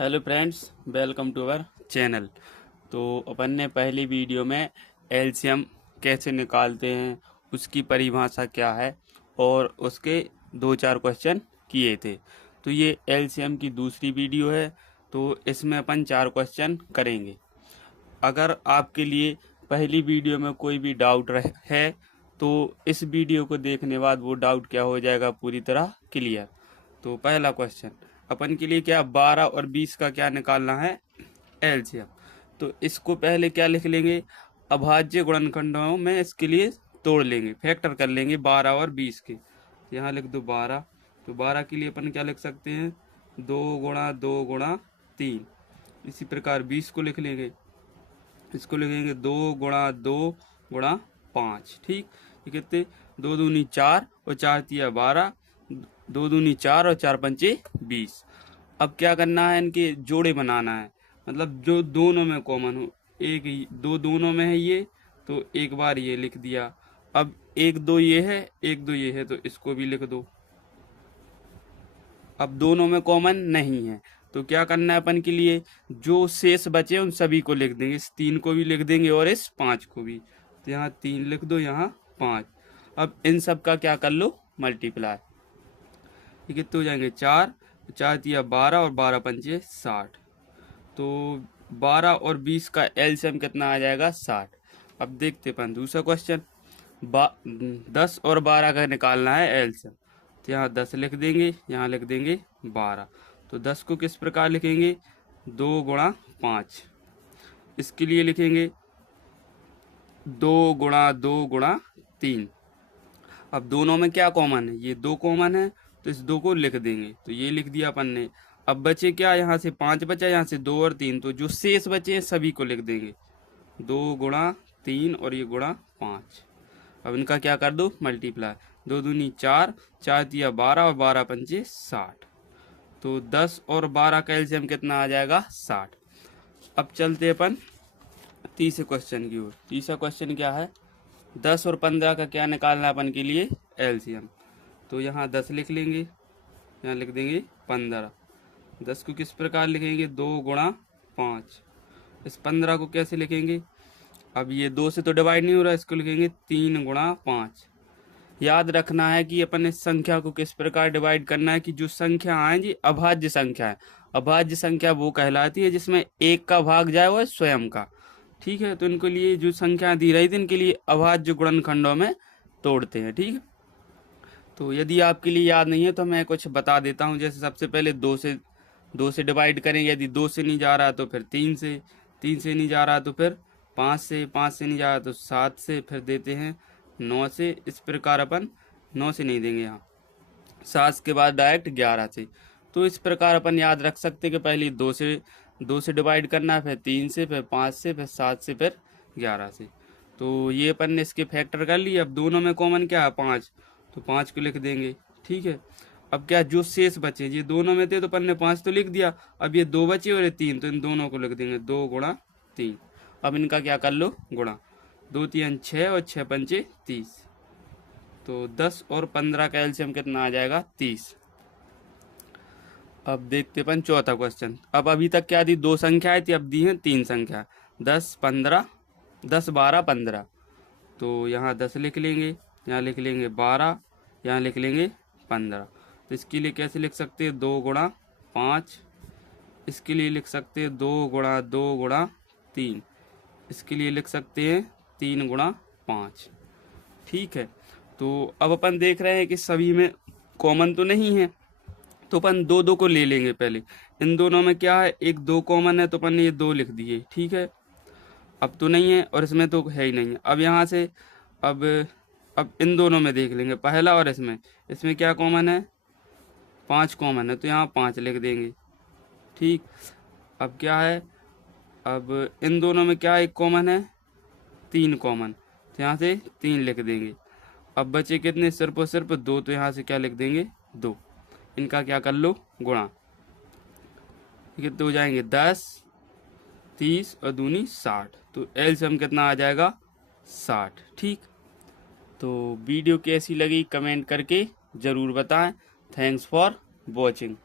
Hello friends, welcome to our channel. तो अपन ने पहली वीडियो में एलसीएम कैसे निकालते हैं, उसकी परिभाषा क्या है और उसके दो चार क्वेश्चन किए थे। तो ये एलसीएम की दूसरी वीडियो है, तो इसमें अपन चार क्वेश्चन करेंगे। अगर आपके लिए पहली वीडियो में कोई भी डाउट है तो इस वीडियो को देखने बाद वो डाउट क्या हो जाएगा, पूरी तरह क्लियर। तो पहला क्वेश्चन अपन के लिए क्या, 12 और 20 का क्या निकालना है, एलसीएम। तो इसको पहले क्या लिख लेंगे, अभाज्य गुणनखंडों में इसके लिए तोड़ लेंगे, फैक्टर कर लेंगे 12 और 20 के। यहाँ लिख दो 12। तो 12 के लिए अपन क्या लिख सकते हैं, 2 गुणा 2 गुणा 3। इसी प्रकार 20 को लिख लेंगे, इसको लिखेंगे 2 गुणा 2 गुणा 5। ठीक, ये कितने, 2 दूनी 4 और 4 तिया 12, 2 दूनी 4 और 4 पंचे 20। अब क्या करना है, इनके जोड़े बनाना है, मतलब जो दोनों में कॉमन हो। एक दो दोनों में है ये, तो एक बार ये लिख दिया। अब एक दो ये है, एक दो ये है, तो इसको भी लिख दो। अब दोनों में कॉमन नहीं है, तो क्या करना है अपन के लिए, जो शेष बचे उन सभी को लिख देंगे। इस 3 को भी लिख देंगे और इस 5 को भी। तो यहाँ 3 लिख दो, यहाँ 5। अब इन सब का क्या कर लो, मल्टीप्लाई। ये कितने हो जाएंगे, 4, 4 तिया 12 और 12 पंचे 60। तो 12 और 20 का एलसीएम कितना आ जाएगा, 60। अब देखते अपन दूसरा क्वेश्चन। 10 और 12 का निकालना है एलसीएम। तो यहाँ 10 लिख देंगे, यहाँ लिख देंगे 12। तो 10 को किस प्रकार लिखेंगे, 2 गुणा 5। इसके लिए लिखेंगे 2 गुणा 2 गुणा 3। अब दोनों में क्या कॉमन है, ये 2 कॉमन है, तो इस 2 को लिख देंगे। तो ये लिख दिया अपन ने। अब बचे क्या, यहाँ से 5 बचा, यहाँ से 2 और 3, तो जो शेष बचे हैं सभी को लिख देंगे। 2 गुणा 3 और ये गुणा 5। अब इनका क्या कर दो, मल्टीप्लाई। 2 दूनी 4, 4 तिया 12 और 12 पंचे 60। तो 10 और 12 का एलसीएम कितना आ जाएगा, 60। अब चलते अपन तीसरे क्वेश्चन की ओर। तीसरा क्वेश्चन क्या है, 10 और 15 का क्या निकालना है अपन के लिए, एलसीएम। तो यहाँ 10 लिख लेंगे, यहाँ लिख देंगे 15। 10 को किस प्रकार लिखेंगे, 2 गुणा 5। इस 15 को कैसे लिखेंगे, अब ये 2 से तो डिवाइड नहीं हो रहा, इसको लिखेंगे 3 गुणा 5। याद रखना है कि अपन इस संख्या को किस प्रकार डिवाइड करना है, कि जो संख्या आए जी अभाज्य संख्या है। अभाज्य संख्या वो कहलाती है जिसमें एक का भाग जाए वो स्वयं का। ठीक है, तो इनके लिए जो संख्या दी रही थी, इनके लिए अभाज्य गुणनखंडों में तोड़ते हैं। ठीक है, तो यदि आपके लिए याद नहीं है तो मैं कुछ बता देता हूँ। जैसे सबसे पहले 2 से डिवाइड करेंगे, यदि 2 से नहीं जा रहा तो फिर 3 से, 3 से नहीं जा रहा तो फिर 5 से, 5 से नहीं जा रहा तो 7 से, फिर देते हैं 9 से। इस प्रकार अपन 9 से नहीं देंगे, यहाँ 7 के बाद डायरेक्ट 11 से। तो इस प्रकार अपन याद रख सकते हैं कि पहले 2 से डिवाइड करना है, फिर 3 से, फिर 5 से, फिर 7 से, फिर 11 से। तो ये अपन ने इसके फैक्टर कर लिए। अब दोनों में कॉमन क्या है, 5, तो 5 को लिख देंगे। ठीक है, अब क्या, जो शेष बचे, ये दोनों में थे तो अपन ने 5 तो लिख दिया। अब ये 2 बचे और ये 3, तो इन दोनों को लिख देंगे 2 गुणा 3। अब इनका क्या कर लो, गुणा। 2 तिया 6 और 6 पंचे 30। तो 10 और 15 का एलसीएम कितना आ जाएगा, 30। अब देखते अपन चौथा क्वेश्चन। अब अभी तक क्या दी, 2 संख्याएं थी, अब दी हैं 3 संख्या, 10 15, 10 12 15। तो यहाँ 10 लिख लेंगे, यहाँ लिख लेंगे 12, यहाँ लिख लेंगे 15। तो इसके लिए कैसे लिख सकते हैं, 2 गुणा 5। इसके लिए लिख सकते हैं 2 गुणा 2 गुणा 3। इसके लिए लिख सकते हैं 3 गुणा 5। ठीक है, तो अब अपन देख रहे हैं कि सभी में कॉमन तो नहीं है, तो अपन 2 2 को ले लेंगे पहले। इन दोनों में क्या है, एक 2 कॉमन है, तो अपन ने ये 2 लिख दिए। ठीक है, अब तो नहीं है और इसमें तो है ही नहीं है। अब यहाँ से अब अब इन दोनों में देख लेंगे, पहला और इसमें। इसमें क्या कॉमन है, 5 कॉमन है, तो यहाँ 5 लिख देंगे। ठीक, अब क्या है, अब इन दोनों में क्या एक कॉमन है, 3 कॉमन, तो यहाँ से 3 लिख देंगे। अब बचे कितने, सिर्फ और सिर्फ 2, तो यहाँ से क्या लिख देंगे, 2। इनका क्या कर लो, गुणा। कितने हो जाएंगे, 10, 30 और दूनी 60। तो एलसीएम कितना आ जाएगा, 60। ठीक, तो वीडियो कैसी लगी कमेंट करके ज़रूर बताएं। Thanks for watching.